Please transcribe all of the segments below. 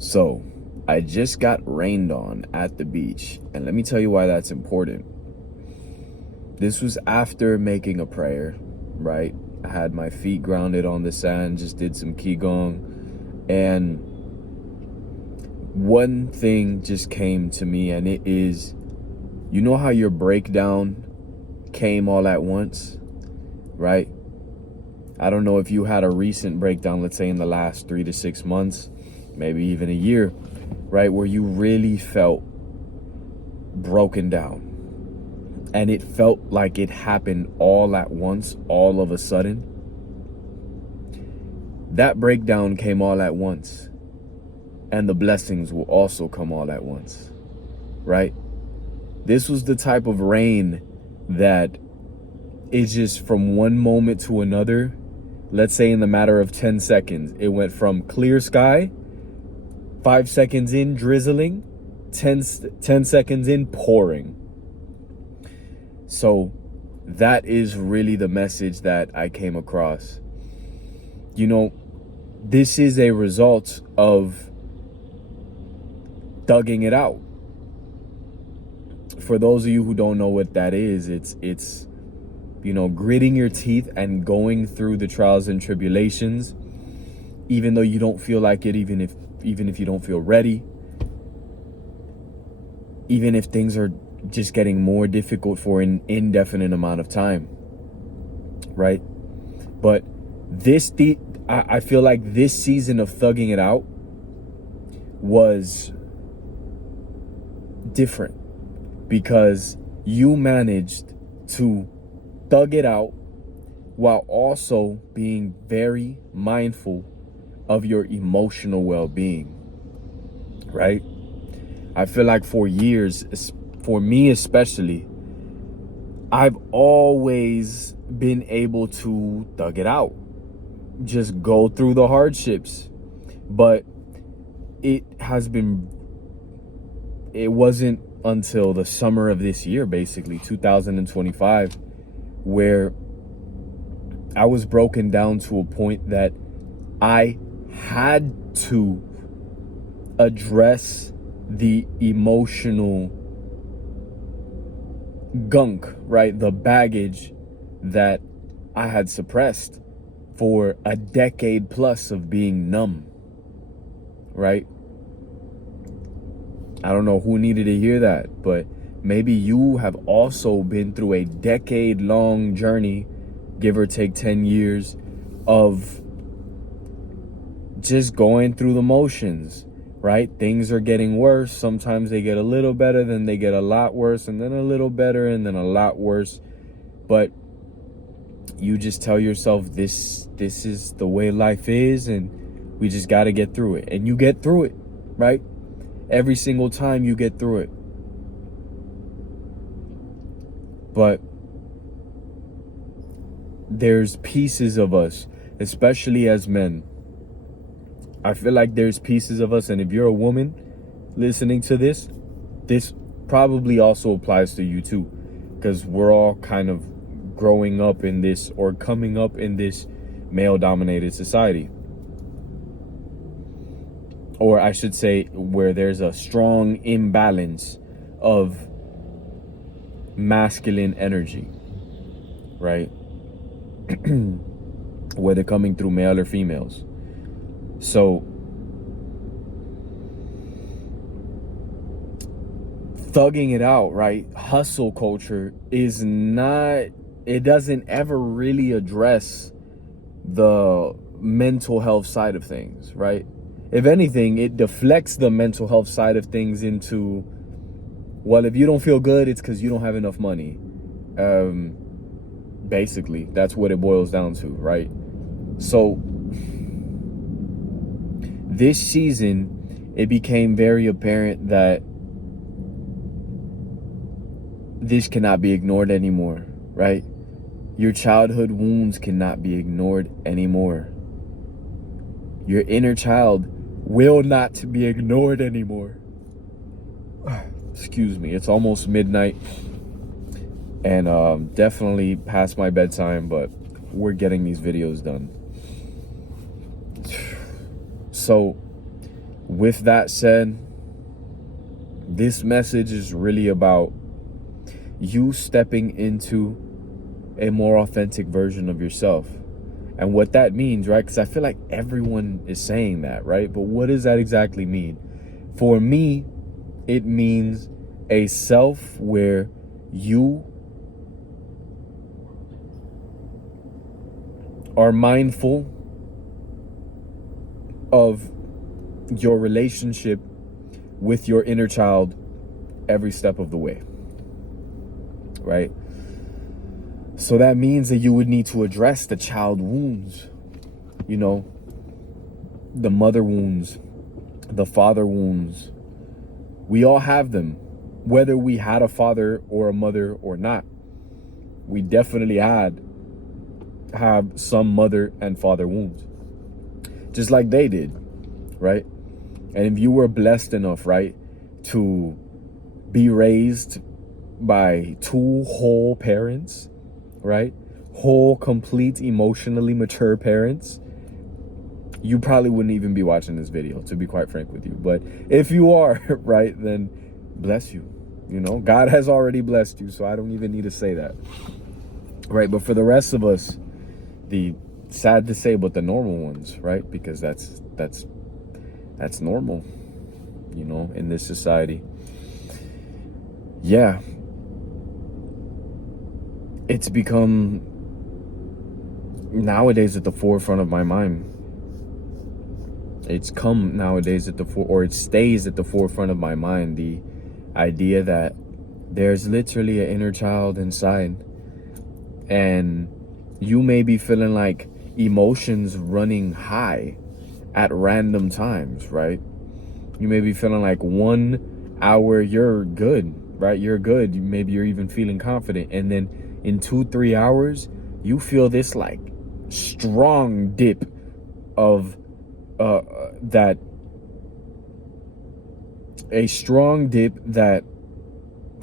So, I just got rained on at the beach, and let me tell you why that's important. This was after making a prayer, right? I had my feet grounded on the sand, just did some qigong, and one thing just came to me, and it is, you know how your breakdown came all at once, right? I don't know if you had a recent breakdown, let's say in the last 3 to 6 months, maybe even a year, right? Where you really felt broken down. And it felt like it happened all at once, all of a sudden. That breakdown came all at once. And the blessings will also come all at once, right? This was the type of rain that is just from one moment to another. Let's say in the matter of 10 seconds, it went from clear sky, 5 seconds in, drizzling, 10 seconds in, pouring. So that is really the message that I came across. You know, this is a result of thugging it out. For those of you who don't know what that is, it's you know, gritting your teeth and going through the trials and tribulations, even though you don't feel like it, even if you don't feel ready, even if things are just getting more difficult for an indefinite amount of time, right? But I feel like this season of thugging it out was different because you managed to thug it out while also being very mindful of your emotional well-being, right? I feel like for years, for me especially, I've always been able to thug it out, just go through the hardships. But it wasn't until the summer of this year, basically 2025, where I was broken down to a point that I had to address the emotional gunk, right? The baggage that I had suppressed for a decade plus of being numb, right? I don't know who needed to hear that, but maybe you have also been through a decade-long journey, give or take 10 years, of just going through the motions, right? Things are getting worse. Sometimes they get a little better, then they get a lot worse, and then a little better, and then a lot worse. But you just tell yourself, this is the way life is, and we just got to get through it. And you get through it, right? Every single time you get through it. But there's pieces of us, especially as men. I feel like there's pieces of us, and if you're a woman listening to this probably also applies to you too, because we're all kind of growing up in this, or coming up in this, male-dominated society. Or I should say, where there's a strong imbalance of masculine energy, right? Whether coming through male or females. So thugging it out, right? Hustle culture is not, it doesn't ever really address the mental health side of things, right? If anything, it deflects the mental health side of things into, well, if you don't feel good, it's because you don't have enough money. Basically, that's what it boils down to, right? So this season, it became very apparent that this cannot be ignored anymore, right? Your childhood wounds cannot be ignored anymore. Your inner child will not be ignored anymore. Excuse me, it's almost midnight and definitely past my bedtime, but we're getting these videos done. So with that said, this message is really about you stepping into a more authentic version of yourself. And what that means, right? Because I feel like everyone is saying that, right? But what does that exactly mean? For me, it means a self where you are mindful of your relationship with your inner child every step of the way, right? So that means that you would need to address the child wounds, you know, the mother wounds, the father wounds. We all have them, whether we had a father or a mother or not. We definitely have some mother and father wounds, just like they did, right? And if you were blessed enough, right, to be raised by two whole parents, right, whole, complete, emotionally mature parents, you probably wouldn't even be watching this video, to be quite frank with you. But if you are, right, then bless you. You know, God has already blessed you, so I don't even need to say that, right? But for the rest of us, the sad to say, but the normal ones, right? Because that's normal, you know, in this society. Yeah, it's become nowadays at the forefront of my mind. It's come nowadays it stays at the forefront of my mind. The idea that there's literally an inner child inside, and you may be feeling like emotions running high at random times, right? You may be feeling like 1 hour you're good, right? You're good. Maybe you're even feeling confident. And then in 2-3 hours, you feel this like strong dip of that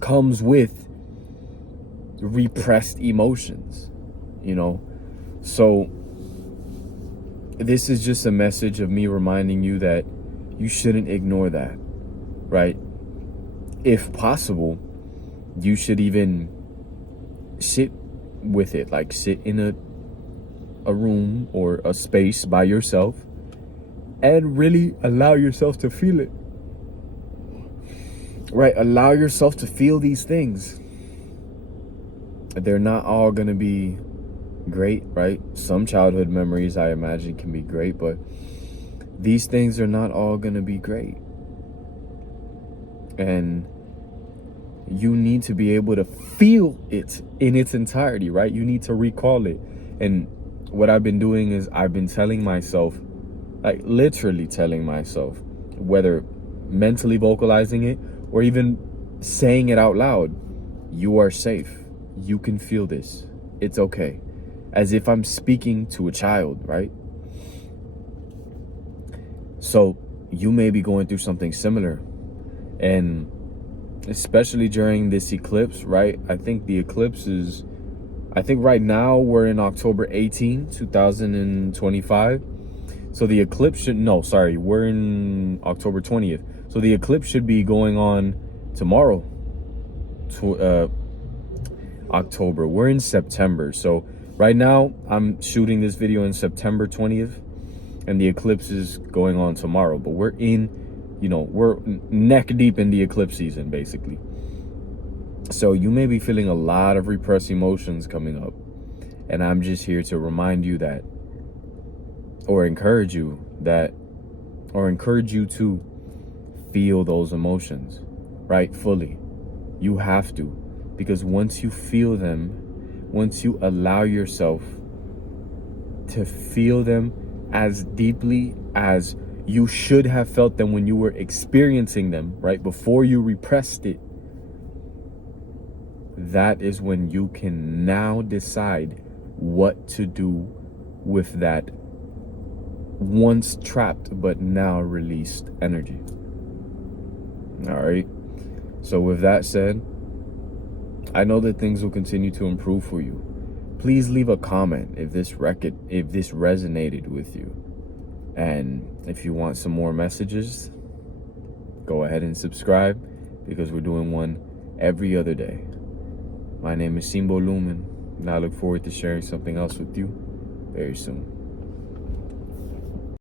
comes with repressed emotions, you know? So this is just a message of me reminding you that you shouldn't ignore that, right? If possible, you should even sit with it, like sit in a room or a space by yourself and really allow yourself to feel it, right? Allow yourself to feel these things. They're not all gonna be great, right? Some childhood memories, I imagine, can be great, but these things are not all gonna be great. And you need to be able to feel it in its entirety, right? You need to recall it. And what I've been doing is I've been telling myself, like literally telling myself, whether mentally vocalizing it or even saying it out loud, you are safe. You can feel this. It's okay. As if I'm speaking to a child, right? So you may be going through something similar. And especially during this eclipse, right? I think right now we're in October 18, 2025. So the eclipse we're in October 20th. So the eclipse should be going on tomorrow. October. We're in September. So right now I'm shooting this video in September 20th and the eclipse is going on tomorrow. But we're neck deep in the eclipse season, basically. So you may be feeling a lot of repressed emotions coming up. And I'm just here to remind you that, or encourage you to feel those emotions, right? Fully. You have to. Because once you feel them, once you allow yourself to feel them as deeply as you should have felt them when you were experiencing them, right? Before you repressed it, that is when you can now decide what to do with that once trapped but now released energy. All right. So with that said, I know that things will continue to improve for you. Please leave a comment if this resonated with you. And if you want some more messages, go ahead and subscribe, because we're doing one every other day. My name is Simbo Lumen, and I look forward to sharing something else with you very soon.